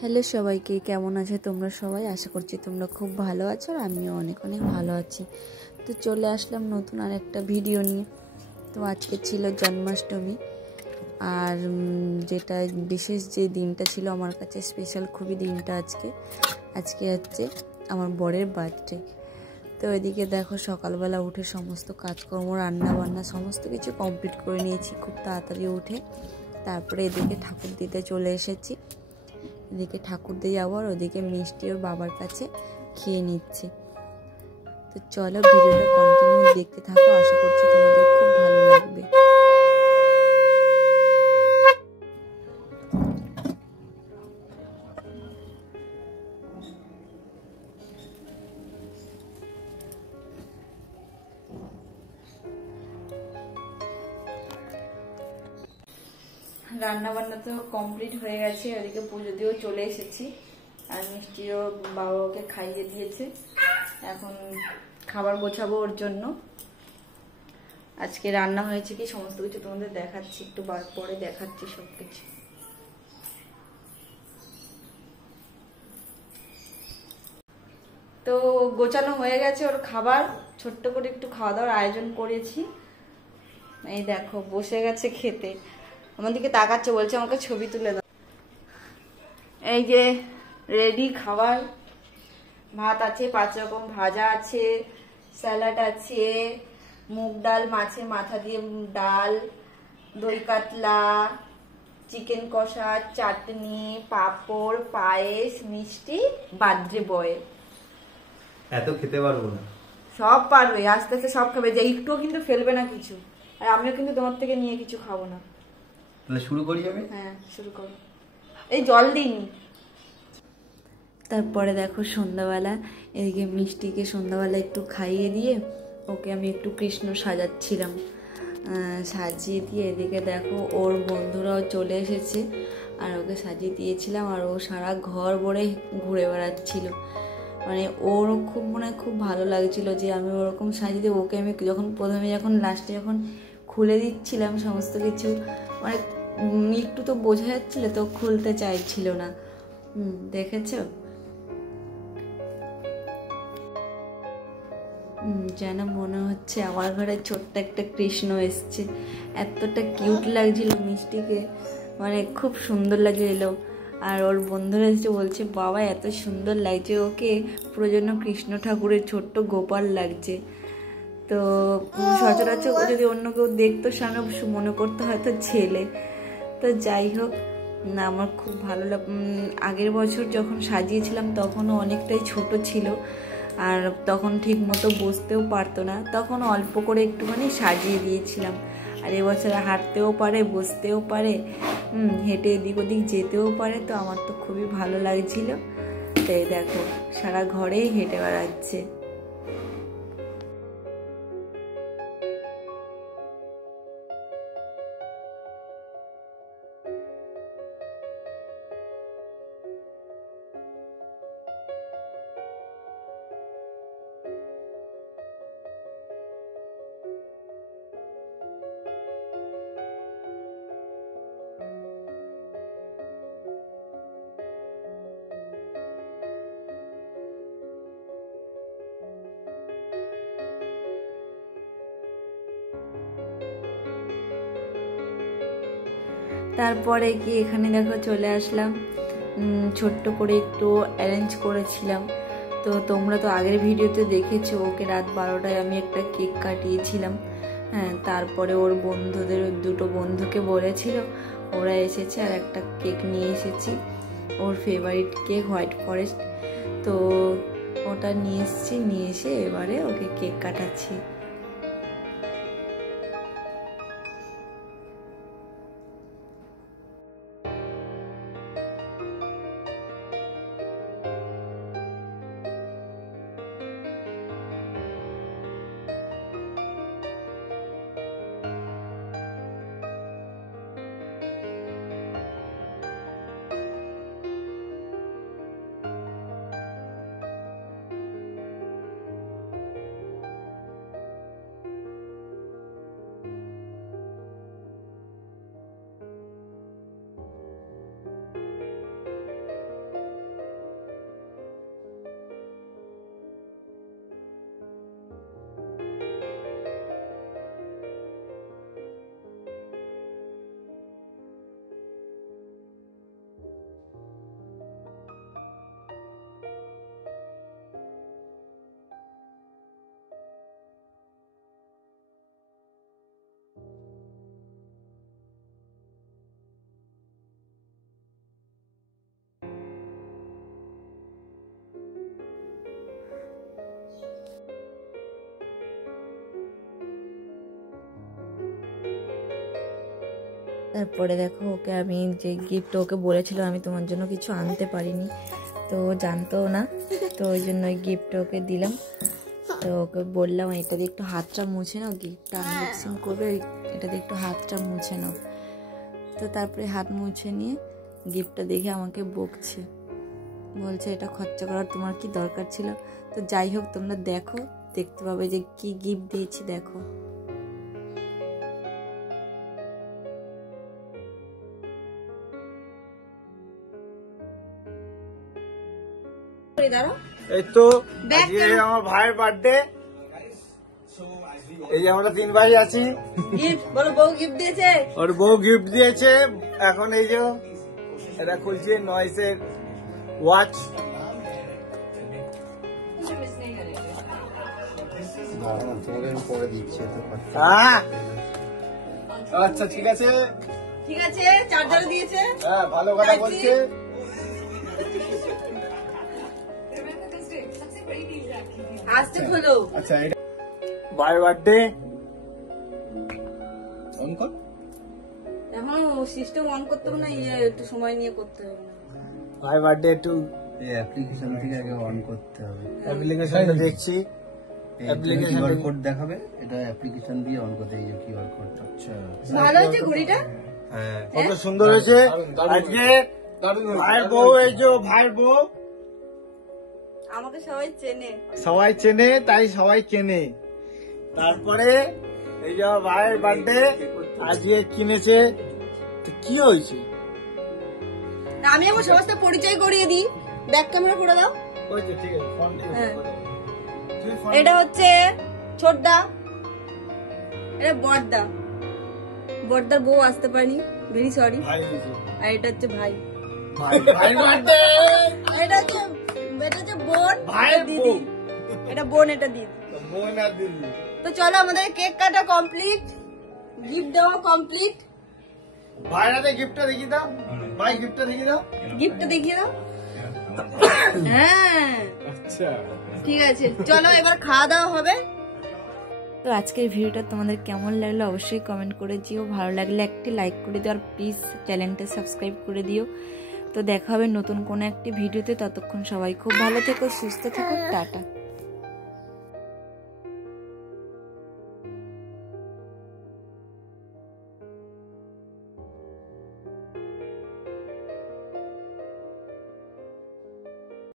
Hello সবাইকে, কেমন আছে তোমরা সবাই? আশা করছি তোমরা খুব ভালো আছো আর আমিও অনেক অনেক ভালো আছি। তো চলে আসলাম নতুন আর একটা ভিডিও নিয়ে। তো আজকে ছিল জন্মাষ্টমী, আর যেটা বিশেষ যে দিনটা ছিল আমার কাছে স্পেশাল খুবই দিনটা আজকে হচ্ছে আমার বরের বার্থডে। তো এদিকে দেখো সকালবেলা উঠে সমস্ত কাজকর্ম রান্না বান্না সমস্ত কিছু কমপ্লিট করে নিয়েছি খুব তাড়াতাড়ি উঠে। তারপরে এদিকে ঠাকুর দিতে চলে এসেছি। এদিকে ঠাকুর দিয়ে যাবো আর ওদিকে মিষ্টি ওর বাবার কাছে খেয়ে নিচ্ছে। তো চলো ভিডিওটা কন্টিনিউ দেখতে থাকো, আশা করছি তোমাদের খুব ভালো লাগবে। রান্না বান্না তো কমপ্লিট হয়ে গেছে, ওদিকে পুজো দিয়েও চলে এসেছি আর মিষ্টিও বাবাকে খাইয়ে দিয়েছে। এখন খাবার গোছাবো ওর জন্য। আজকে রান্না হয়েছে কি সমস্ত কিছু তোমাদের দেখাচ্ছি, একটু পরে দেখাচ্ছি সবকিছু। তো গোছানো হয়ে গেছে ওর খাবার, ছোট্ট করে একটু খাওয়া দাওয়ার আয়োজন করেছি। এই দেখো বসে গেছে খেতে, আমার দিকে তাকাচ্ছে, বলছে আমাকে ছবি তুলে দাও। এই যে রেডি খাবার, ভাত আছে, 5 রকম ভাজা আছে, স্যালাড আছে, মুগ ডাল, মাছের মাথা দিয়ে ডাল, দই কাতলা, চিকেন কষা, চাটনি, পাঁপড়, পায়েস, মিষ্টি, বার্থডে বয়। এত খেতে পারবো না। সব পারবে, আস্তে আস্তে সব খাবে, যে একটুও কিন্তু ফেলবে না কিছু। আর আমিও কিন্তু তোমার থেকে নিয়ে কিছু খাবো না। তাহলে শুরু করি আমি? হ্যাঁ শুরু করো। এই জল দিইনি। তারপরে দেখো সন্ধ্যাবেলা এদিকে মিষ্টিকে সন্ধ্যাবেলা একটু খাইয়ে দিয়ে ওকে আমি একটু কৃষ্ণ সাজাচ্ছিলাম। সাজিয়ে দিয়ে এদিকে দেখো ওর বন্ধুরাও চলে এসেছে আর ওকে সাজিয়ে দিয়েছিলাম, আর ও সারা ঘর ভরে ঘুরে বেড়াচ্ছিল। মানে ওরও খুব ভালো লাগছিল যে আমি ওরকম সাজিয়ে দিয়ে ওকে আমি যখন লাস্টে যখন খুলে দিচ্ছিলাম সমস্ত কিছু, মানে একটু তো বোঝা যাচ্ছিল তো খুলতে চাইছিল না। দেখেছো যেন মনে হচ্ছে আমার ঘরে ছোট্ট একটা কৃষ্ণ এসছে। এতটা কিউট লাগছিল মিষ্টিকে, মানে খুব সুন্দর লাগছিল। আর ওর বন্ধুরা এসে বলছে বাবা এত সুন্দর লাগছে ওকে, পুরো যেন কৃষ্ণ ঠাকুরের ছোট্ট গোপাল লাগছে। তো সচরাচর যদি অন্য কেউ দেখতো সামনে মনে করতে হয়তো ছেলে। তো যাই হোক, না আমার খুব ভালো আগের বছর যখন সাজিয়েছিলাম তখনও অনেকটাই ছোট ছিল আর তখন ঠিক মতো বসতেও পারতো না, তখন অল্প করে একটুখানি সাজিয়ে দিয়েছিলাম। আর এবছর হাঁটতেও পারে, বসতেও পারে, হেঁটে এদিক ওদিক যেতেও পারে, তো আমার তো খুবই ভালো লাগছিল। তাই দেখো সারা ঘরেই হেঁটে বেড়াচ্ছে। তারপরে কি এখানে দেখো চলে আসলাম, ছোট্ট করে একটু অ্যারেঞ্জ করেছিলাম। তো তোমরা তো আগের ভিডিওতে দেখেছো ওকে রাত 12টায় আমি একটা কেক কাটিয়েছিলাম। হ্যাঁ, তারপরে ওর বন্ধুদের দুটো বন্ধুকে বলেছিল, ওরা এসেছে আর একটা কেক নিয়ে এসেছি, ওর ফেভারিট কেক হোয়াইট ফরেস্ট। তো ওটা নিয়ে এসে এবারে ওকে কেক কাটাচ্ছি। তারপরে দেখো ওকে আমি যে গিফট ওকে বলেছিলাম আমি তোমার জন্য কিছু আনতে পারিনি, তো ও জানতোও না, তো ওই জন্য ওই গিফটটা ওকে দিলাম। তো ওকে বললাম এটা দিয়ে একটু হাতটা মুছে নাও, গিফটটা আনবক্সিং করবে, এটা দিয়ে একটু হাতটা মুছে নাও। তো তারপরে হাত মুছে নিয়ে গিফটটা দেখে আমাকে বকছে, বলছে এটা খরচা করার তোমার কি দরকার ছিল। তো যাই হোক, তোমরা দেখো, দেখতে পাবে যে কি গিফট দিয়েছি। দেখো এই তো আজকে আমার ভাইয়ের বার্থডে, এই যে আমরা 3 ভাই আছি। গিফট বলো, বউ গিফট দিয়েছে, ওর বউ গিফট দিয়েছে। এখন এই যে এটা খুলছে নয়েসের ওয়াচ। হ্যাঁ আচ্ছা ঠিক আছে, ঠিক আছে, চার্জার দিয়েছে। হ্যাঁ ভালো কথা বলছে। আসতে হলো। আচ্ছা এটা ভাইয়ের বার্থডে অন কর। এখন সিস্টেম অন করতে হবে না, একটু সময় নিয়ে করতে হবে। ভাই বার্থডে একটু অ্যাপ্লিকেশন থেকে আগে অন করতে হবে। অ্যাপ্লিকেশনটা দেখছি, অ্যাপ্লিকেশন কোড দেখাবে, এটা অ্যাপ্লিকেশন দিয়ে অন করতে এই যে কিউআর কোডটা। আচ্ছা ভালো হয়েছে ঘড়িটা, হ্যাঁ কত সুন্দর হয়েছে। আজকে ভাইয়ের বউ, এই যে ভাইয়ের বউ, আমাকে সবাই চেনে। সবাই চেনে তাই সবাই কেনে। তারপরে এই যে আমার ভাইয়ের বার্থডে আজকে কিনেছে। তো কি হয়েছে? আমি আমার সবার সাথে পরিচয় করিয়ে দিই, ব্যাক ক্যামেরা করে দাও। হয়েছে ঠিক আছে, ফোন হ্যাঁ। এটা হচ্ছে ছোটদা, এটা বড়দা, বড়দার বউ আসতে পারেনি, ভেরি সরি। ভাই হয়েছে, আর এটা হচ্ছে ভাই, ভাইয়ের বার্থডে। এটা হচ্ছে বোন, ভাইয়ের বউ, এটা বোন, এটা দিদি। বোন আর দিদি। তো চলো আমাদের কেক কাটা কমপ্লিট, গিফট দেওয়া কমপ্লিট। ভাইয়ের হাতে গিফটটা দেখিয়ে দাও, ভাই গিফটটা দেখিয়ে দাও। গিফটটা দেখিয়ে দাও। হ্যাঁ আচ্ছা ঠিক আছে, চলো এবার খাওয়া দাওয়া হবে। তো আজকের ভিডিওটা তোমাদের কেমন লাগলো অবশ্যই কমেন্ট করে দিও, ভালো লাগলে একটি লাইক করে দিও, আর প্লিজ চ্যানেলটা সাবস্ক্রাইব করে দিও। তো দেখা হবে নতুন কোনো একটি ভিডিওতে, ততক্ষণ সবাই খুব ভালো থেকো, সুস্থ থেকো, টাটা।